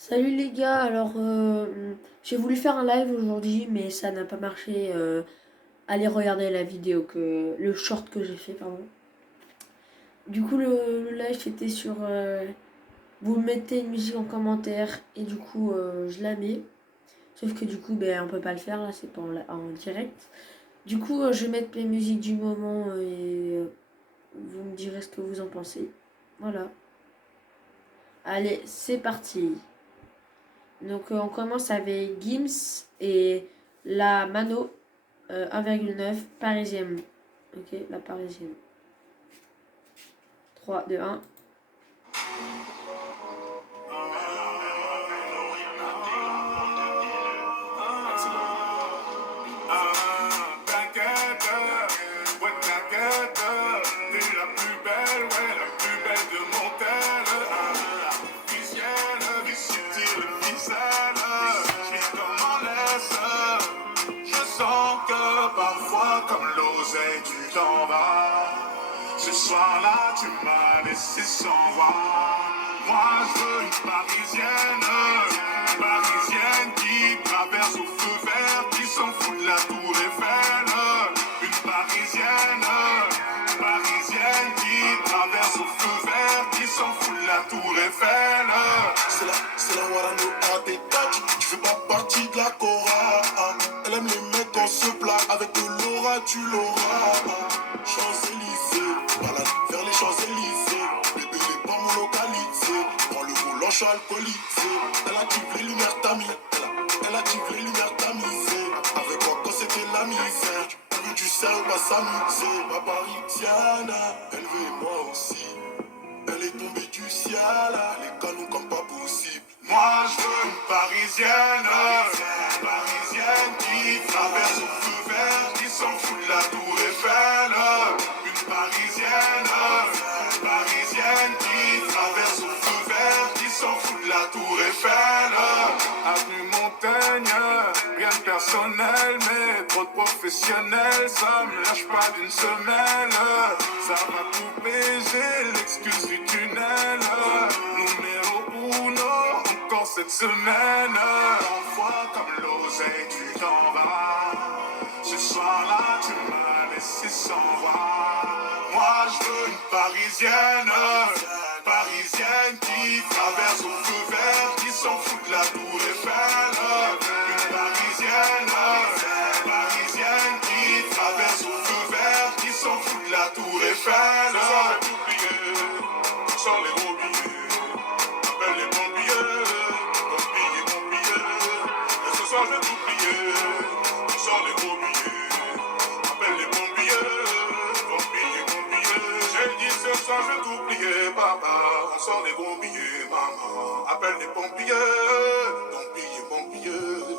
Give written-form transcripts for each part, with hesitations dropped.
Salut les gars, j'ai voulu faire un live aujourd'hui mais ça n'a pas marché. Allez regarder la vidéo le short que j'ai fait, pardon. Du coup le live était sur vous mettez une musique en commentaire et du coup je la mets. Sauf que du coup on peut pas le faire là, c'est pas en direct. Du coup je vais mettre les musiques du moment et vous me direz ce que vous en pensez. Voilà. Allez, c'est parti. On commence avec Gims et la Mano 1,9 parisienne. Ok, la parisienne. 3, 2, 1. T'inquiète, ouais t'inquiète, t'es la plus belle, ouais la plus belle de mon tel. Officielle, des subtiles ficelles, et t'en m'en laisse. Je sens que parfois comme l'oseille tu t'en vas. Ce soir-là tu m'as laissé sans voix. Moi je veux une parisienne qui traverse au feu vert, qui s'en fout de la tour Eiffel. Une parisienne qui traverse au feu vert, qui s'en fout de la tour Eiffel. C'est la Warano à tes touch, tu fais pas partie de la Cora. Elle aime les mecs en se plat, avec de l'aura tu l'auras. Champs-Élysées, balade vers les Champs-Élysées. Bébé n'est pas mon localité, prends le volant, je suis alcoolisé. Elle active les lumières tamies, elle active les lumières tamisées. Avec moi quand c'était la misère, tu veux du sel, pas s'amuser. Ma parisienne, élevée moi aussi. Elle est tombée du ciel, les canons comme pas possible. Moi je veux une parisienne qui traverse au feu vert, qui s'en fout de la tour Eiffel. Une parisienne qui traverse au feu vert, qui s'en fout de la tour Eiffel. Avenue Montaigne, rien de personnel, mais trop de professionnels, ça me lâche pas d'une semelle. Ça va couper, j'ai l'excuse du tunnel. Numéro uno, encore cette semaine. Parfois comme l'oseille, tu t'en vas. Ce soir-là, tu m'as laissé sans voix. Moi, je veux une parisienne qui traverse au feu vert, qui s'en fout de la tour Eiffel. Une parisienne qui traverse au feu vert, qui s'en fout de la tour Eiffel. Ce soir, j'ai tout plié, sans les gros billets. Appelle les pompiers, mon billet. Et ce soir, je vais tout plier, sans les gros billets. Appelle les pompiers, mon billet. J'ai dit ce soir, je vais tout plier, papa. On sort des gros billets, maman. Appelle les pompiers, mon billet.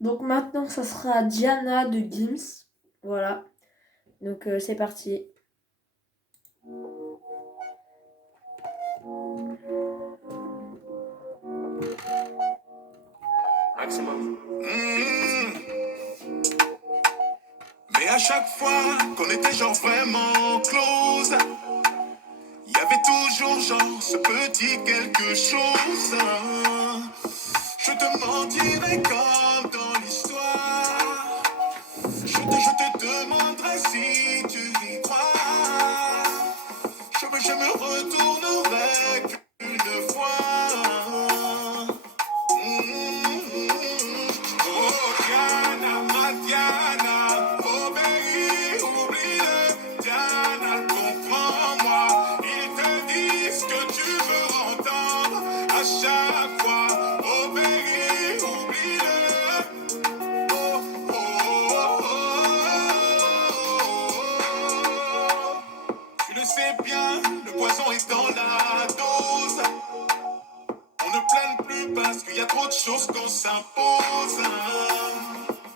Donc maintenant, ça sera Diana de Gims. Voilà. C'est parti. Maximum. Mais à chaque fois qu'on était genre vraiment close, il y avait toujours genre ce petit quelque chose. Je te mentirais comme dans l'histoire. Je te demanderai si tu y crois. Je me retournerai qu'une fois. Oh Diana, ma Diana, obéis, oublie-le. Diana, comprends-moi. Ils te disent que tu veux entendre à chaque fois. Obéis, oublie-le. Oh, oh, oh, oh. Tu le sais bien, le poison est dans la dose. On ne plaine plus parce qu'il y a trop de choses qu'on s'impose.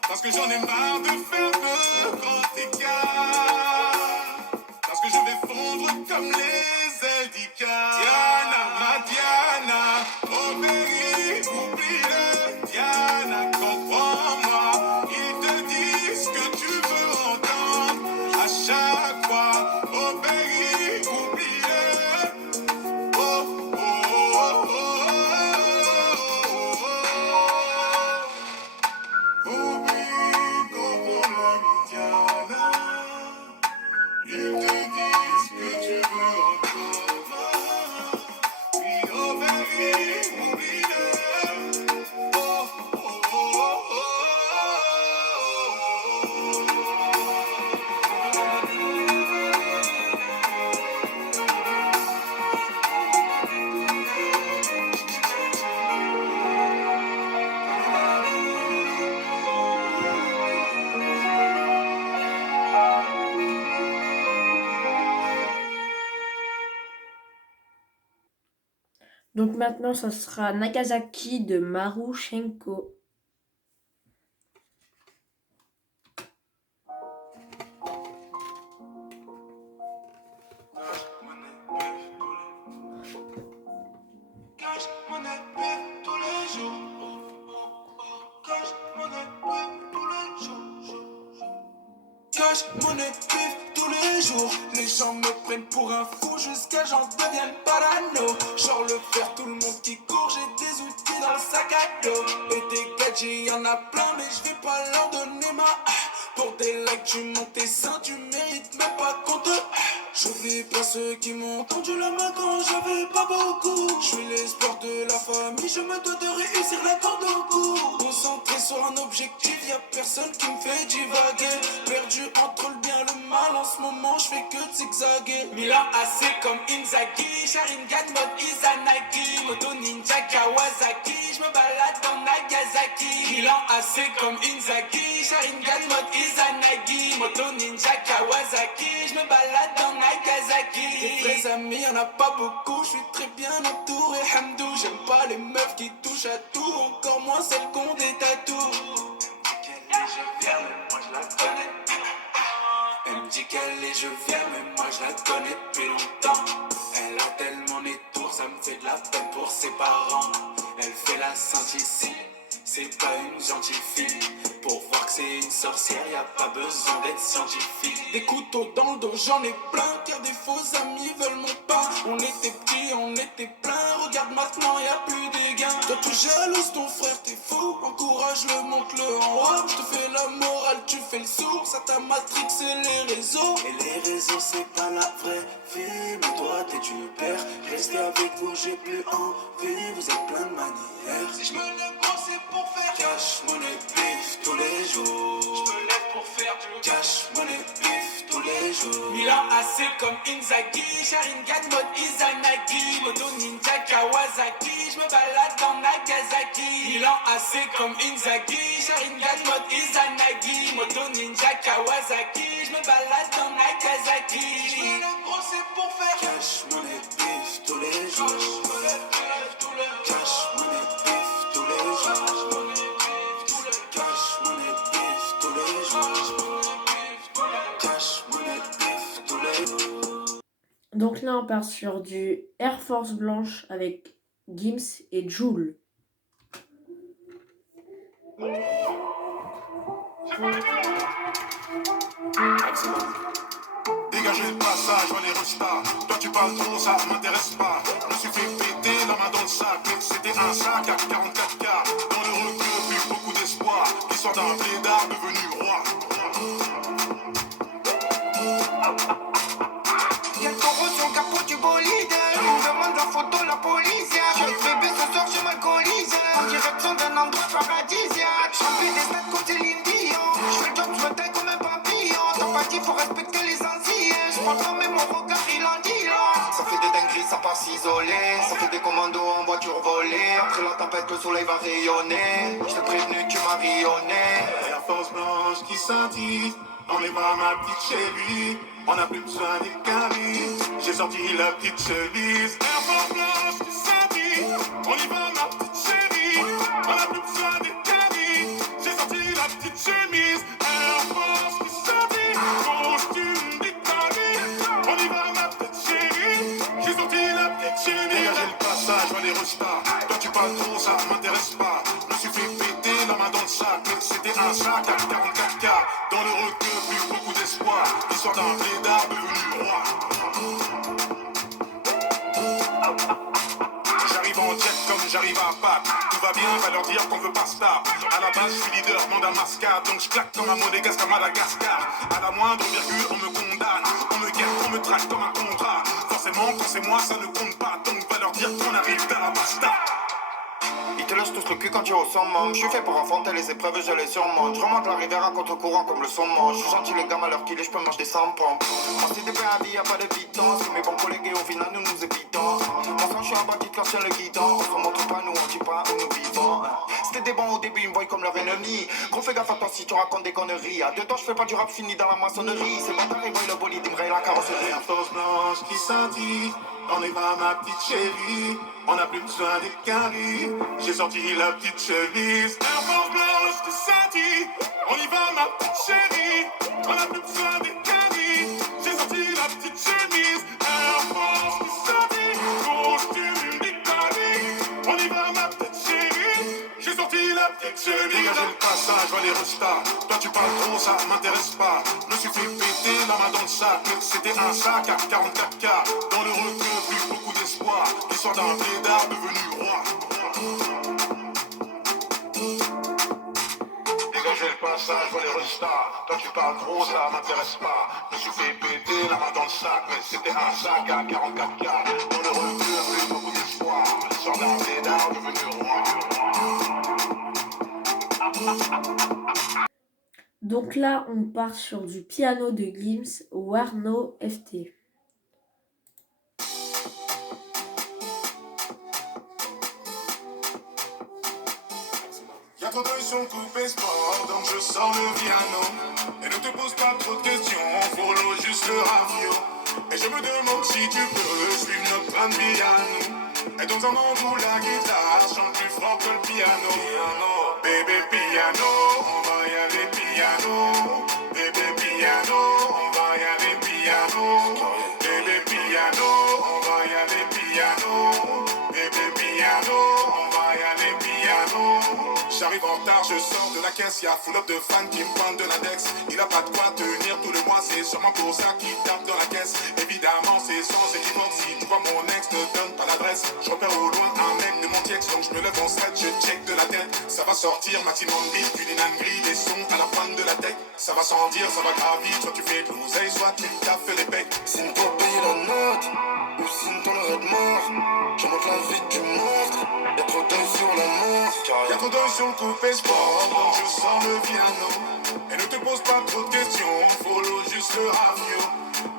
Parce que j'en ai marre de faire le grand écart. Parce que je vais fondre comme les ailes d'Icar. Diana, ma Diana, obéis, oublie-le. Diana, comprends-moi. Ils te disent que tu veux entendre à chaque fois. Obéis, oublie-le. Oh, Donc maintenant, ça sera Nagasaki de Marushenko. Cash, monnaie, bif, tous les jours. Cash, monnaie, bif, tous les jours. Cash, monnaie, bif, tous les jours. Les gens me prennent pour un fou jusqu'à j'en devienne parano. Genre le faire, tout le monde qui court, j'ai des outils dans le sac à dos. Et des gadgets, y'en a plein, mais je vais pas leur donner ma. Pour des likes, tu montes tes seins, tu mérites même pas qu'on te. Je vis pas ceux qui m'ont tendu la main quand j'avais pas beaucoup. Je suis l'espoir de la famille, je me dois de réussir la corde au cou. Concentré sur un objectif, y'a personne qui me fait divaguer. Perdu entre le bien et le mal, en ce moment je fais que de zigzaguer. Milan AC comme Inzaghi, Sharingan mode Izanagi, Moto Ninja Kawasaki, je me balade dans Nagasaki. Milan AC comme Inzaghi, Sharingan mode Izanagi, Moto Ninja Kawasaki, je me balade dans Nagasaki. Des vrais amis, y'en a pas beaucoup, je suis très bien entouré, hamdou. J'aime pas les meufs qui touchent à tout, encore moins celles qui ont des tatous. Elle me dit qu'elle est je viens, mais moi je la connais depuis longtemps. Elle a tellement les tours, ça me fait de la peine pour ses parents. Elle fait la sainte ici, c'est pas une gentille fille. Pour voir que c'est une sorcière, y a pas besoin d'être scientifique. Des couteaux dans le dos, j'en ai plein, car des faux amis veulent mon pain. On était petits, on était plein, regarde maintenant y a plus de gains. Toi tu jalouses ton frère, t'es fou, encourage-le, monte-le en haut. Je te fais la morale, tu fais le sourd, ça t'a matrixé les réseaux. Et les réseaux c'est pas la vraie vie, mais toi t'es du père. Restez avec vous, j'ai plus envie, vous êtes plein de manières. Si je me lève gros c'est pour faire cash, money, bif, tous les jours. Je me lève pour faire du cash, money, bif, tous les jours. Milan AC comme Inzaghi, Sharingan mode Izanagi, Moto Ninja Kawasaki, je me balade dans Nagasaki. Milan AC comme Inzaghi, Sharingan mode Izanagi, Moto Ninja Kawasaki, je me balade dans Nagasaki. Je me lève gros c'est pour faire cash, money, bif, tous les jours. Je me lève tous les jours. Cash, money, bif, tous les jours. Cash, money, bif, tous les jours. Cash, money, bif, tous les jours. Donc là, on part sur du Air Force blanche avec Gims et Joule. Dégagez le passage, on les restas. Toi tu parles trop, ça m'intéresse pas. Je me suis fait péter la main dans le sac, mais c'était un sac à 44K. Dans le recueil, plus beaucoup d'espoir. L'histoire d'un blédard devenu roi. Y'a le taureau sur le capot du bolide. On me demande la photo, la police. J'ai le bébé ce soir, je m'alcoolise. En direction d'un endroit paradisiaque. J'en fais des stats comme Céline Dion. J'fais le job, j'me taille comme un papillon. T'as pas dit, faut respecter les anciens. J'parle pas, mais mon regard, il en dit long. Ça fait des dingueries, ça part s'isoler. Ça fait des commandos en voiture volée. Après la tempête, le soleil va rayonner. J't'ai prévenu, tu m'as rayonné. Air Force blanche qui scintille. On les va ma petite chérie. On n'a plus besoin des caries. J'ai sorti la petite chemise. Air Force blanche qui scintille. On y va ma petite chérie. On n'a plus besoin des caries. J'ai sorti la petite chemise. Air Force qui scintille. Costume des caries. On y va ma petite chérie. J'ai sorti la petite chemise. Dégagez le passage, on les restas. Toi tu parles trop, ça m'intéresse pas. Je me suis fait péter la main dans le sac, mais c'était un sac à 44K. Dans le recueil, plus beaucoup d'espoir. L'histoire d'un blédard devenu roi. J'arrive en jet comme j'arrive à Pâques. Tout va bien, va leur dire qu'on veut pas star. À la base, je suis leader, demande un mascade. Donc je claque comme un monégasque à Madagascar. À la moindre virgule, on me condamne. On me guette, on me traque comme un contrat. Forcément, quand c'est moi, ça ne compte pas. Donc va leur dire qu'on arrive dans la basta. Ils te lâchent tous le cul quand tu es au summum. Je suis fait pour affronter les épreuves, je les surmonte. Je remonte la rivière à contre-courant comme le saumon. Je suis gentil les gammes à l'heure qu'il est, je peux manger sans pompe. On s'est des à vie, y'a pas de pitons. C'est mes bons collègues et au final nous nous évitons. Mon sang, je suis un bandit quand je tiens le guidon. On se montre pas, nous on dit pas où nous vivons. c'était des bons au début, ils me voient comme leur ennemi. Gros, fais gaffe à toi si tu racontes des conneries. À 2 temps, je fais pas du rap fini dans la maçonnerie. C'est bâtard, ils voient le bolide, ils me rayent la carrosserie. Air Force blanche qui scintille. On est pas ma petite chérie. On n'a plus besoin des caries. J'ai sorti la petite chemise. Air Force blanche qui scintille. On y va ma petite chérie. On n'a plus besoin des caries. J'ai sorti la petite chemise. Air Force qui scintille. Costume des caries. On y va ma petite chérie. J'ai sorti la petite chemise. Dégagez le passage, va les restas. Toi tu parles trop, ça m'intéresse pas. Je me suis fait péter la main dans le sac. C'était un sac à 44K. Dans le requin, plus beaucoup d'espoir. L'histoire d'un blédard devenu roi. Dégagez le passage, va les restas. Toi tu parles trop, ça m'intéresse pas. Je me suis fait péter la main dans le sac. Mais c'était un sac à 44K. Dans le requin, plus beaucoup d'espoir. L'histoire d'un blédard devenu roi. Donc là, on part sur du piano de Gims, Warno FT. Y'a trop d'œils sur le coupé sport, donc je sors le piano. Et ne te pose pas trop de questions, follow juste le ravio. Et je me demande si tu peux suivre notre plan de piano. Et dans un monde où la guitare chante plus fort que le piano. Bébé piano, on va y aller piano. Bébé piano, on va y aller piano. Bébé piano, on va y aller piano. Bébé piano, on va y aller piano. J'arrive en retard, je sors de la caisse, y'a full up de fans qui me pointent de l'index. Il a pas de quoi tenir tout le mois, c'est sûrement pour ça qu'il tape dans la caisse. Évidemment, c'est sans équivoque, si tu vois mon ex, ne donne pas l'adresse. Je repère au loin un mec de mon tiex, donc je me lève en stretch, je check de la tête. Ça va sortir, maximum beat, puis des nanneries, des sons à la pointe de la tech. Ça va sans dire, ça va gravir, soit tu fais de l'oseille, soit tu taffes les pecs. Signe pour payer la note, ou signe ton arrêt de mort. Je montre la vie du monstre, y'a trop d'œil sur la monstre. Y'a trop d'œil sur le coupé sport, donc je sors le piano. Et ne te pose pas trop de questions, follow juste le ravio.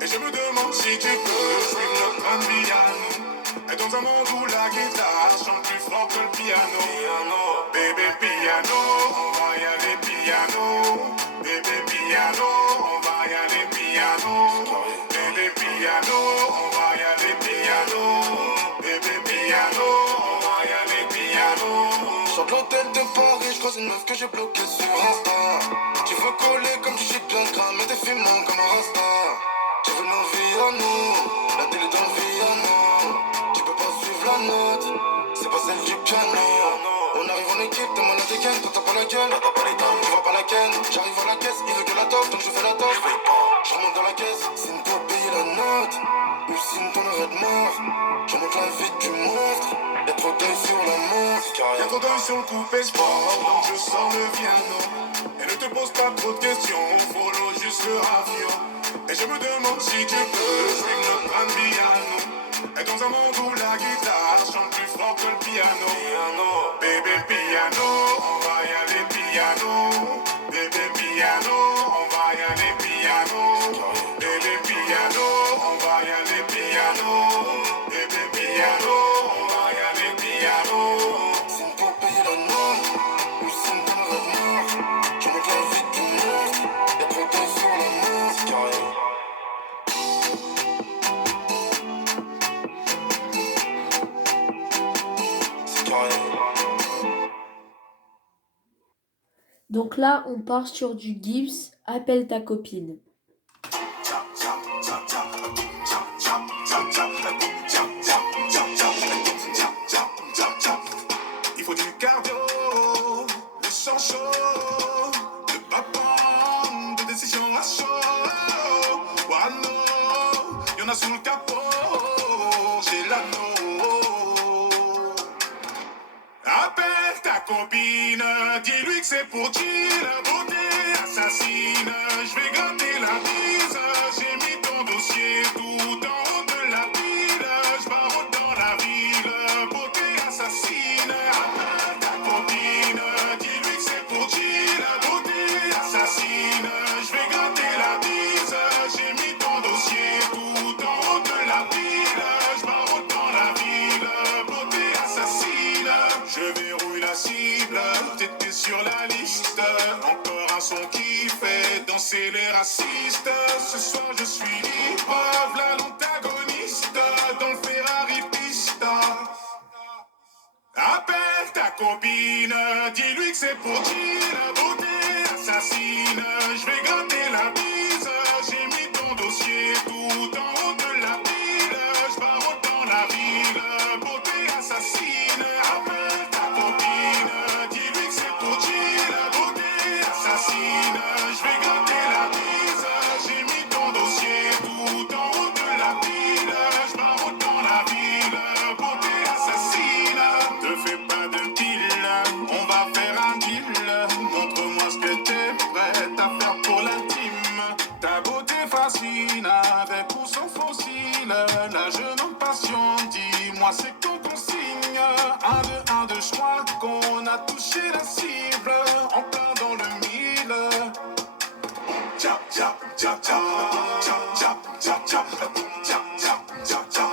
Et je me demande si tu peux suivre notre plan de piano. Et dans un monde où la guitare chante plus fort que le piano. Bébé piano, on va y aller piano. Bébé piano, on va y aller piano. Bébé piano, on va y aller piano. Bébé piano, on va y aller piano. Sors de l'hôtel de Paris, je croise une meuf que j'ai bloquée sur Insta. Tu veux coller comme tu chies bien gras, mais t'es filmant comme un rasta. Tu veux nos vies à nous, la télé dans le piano. Tu peux pas suivre la note, c'est pas celle du piano. On arrive en équipe, t'es malade et gagne, toi t'as pas la gueule, t'as pas les dames, tu vois pas la ken. J'arrive à la caisse, il veut que la top, donc je fais la top. Je remonte dans la caisse, signe pour payer la note, ou signe ton arrêt de mort. Je montre la vie du monstre, y'a trop d'œil sur la monstre. Y'a trop d'œil sur le coupé sport, donc je sors le piano. Et ne te pose pas trop de questions, follow juste le ravio. Et je me demande si tu peux suivre notre plan de piano. Et dans un monde où la guitare chante plus fort que le piano. Bébé piano, on va y aller piano. Bébé piano, on va y aller piano. Bébé piano, on va y aller piano. Bébé piano, on va y aller piano. Signe pour payer la note, ou signe ton arrêt de mort. Je montre la vie du monstre, y'a trop d'œil sur la monstre. Donc là, on part sur du Gims, appelle ta copine. Il faut du cardio, le sang chaud, ne pas prendre de décision à chaud. Wano, y'en a sous le capot, j'ai l'anneau. Appelle ta copine, dis-lui que c'est pour chill, beauté assassine. Je vais gratter la bise, j'ai mis ton dossier tout en haut de la pile. Je barre dans la ville, beauté assassine. Appelle ta copine, dis-lui que c'est pour chill, beauté assassine. Je vais gratter la bise, j'ai mis ton dossier tout en haut de la pile. Je barre dans la ville, beauté assassine. Je verrouille la cible. dénoncer les racistes. Ce soir je suis libre, v'là l'antagoniste dans le Ferrari Pista. Appelle ta copine, dis-lui que c'est pour dire la beauté assassine. Je vais gratter la bise, j'ai mis ton dossier tout en haut de la pile. Je barre dans la ville, beauté assassine. Appelle ta copine, dis-lui que c'est pour dire la beauté assassine. Je vais gratter la bise, j'ai mis ton dossier tout en haut de la pile. Je barre dans la ville, beauté assassine. Ne fais pas de deal, on va faire un deal. Montre-moi ce que t'es prête à faire pour l'intime. Ta beauté fascine, avec ou sans fossile. La jeune homme passion, dis-moi c'est qu'on consigne. 1, 2, 1, 2, je crois qu'on a touché la cible. En plein dans le mille. Tcha, tcha, tcha, tcha, tcha, tcha, tcha, tcha, tcha, tcha, tcha, tcha, tcha.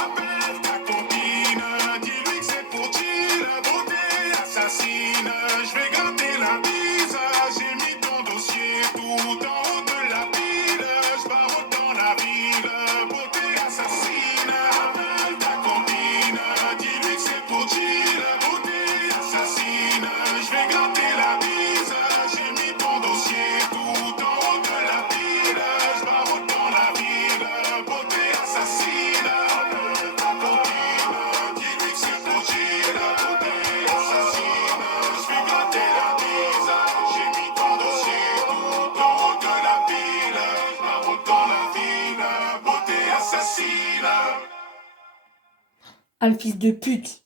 Appelle ta copine, dis-lui que c'est pour dire la beauté assassine. Je vais gratter la bise, j'ai mis ton dossier tout en haut de la pile. Je barre dans la ville, beauté assassine. Appelle ta copine, dis-lui que c'est pour dire la beauté assassine. Je vais gratter la bise, j'ai mis ton dossier tout en haut de la pile. Je barre dans la ville, beauté assassine. Appelle ta copine, dis-lui que c'est pour dire la beauté assassine. Je vais gratter la bise, j'ai mis ton dossier tout en haut de la pile. Je barre dans la ville, beauté assassine. Ah, le fils de pute.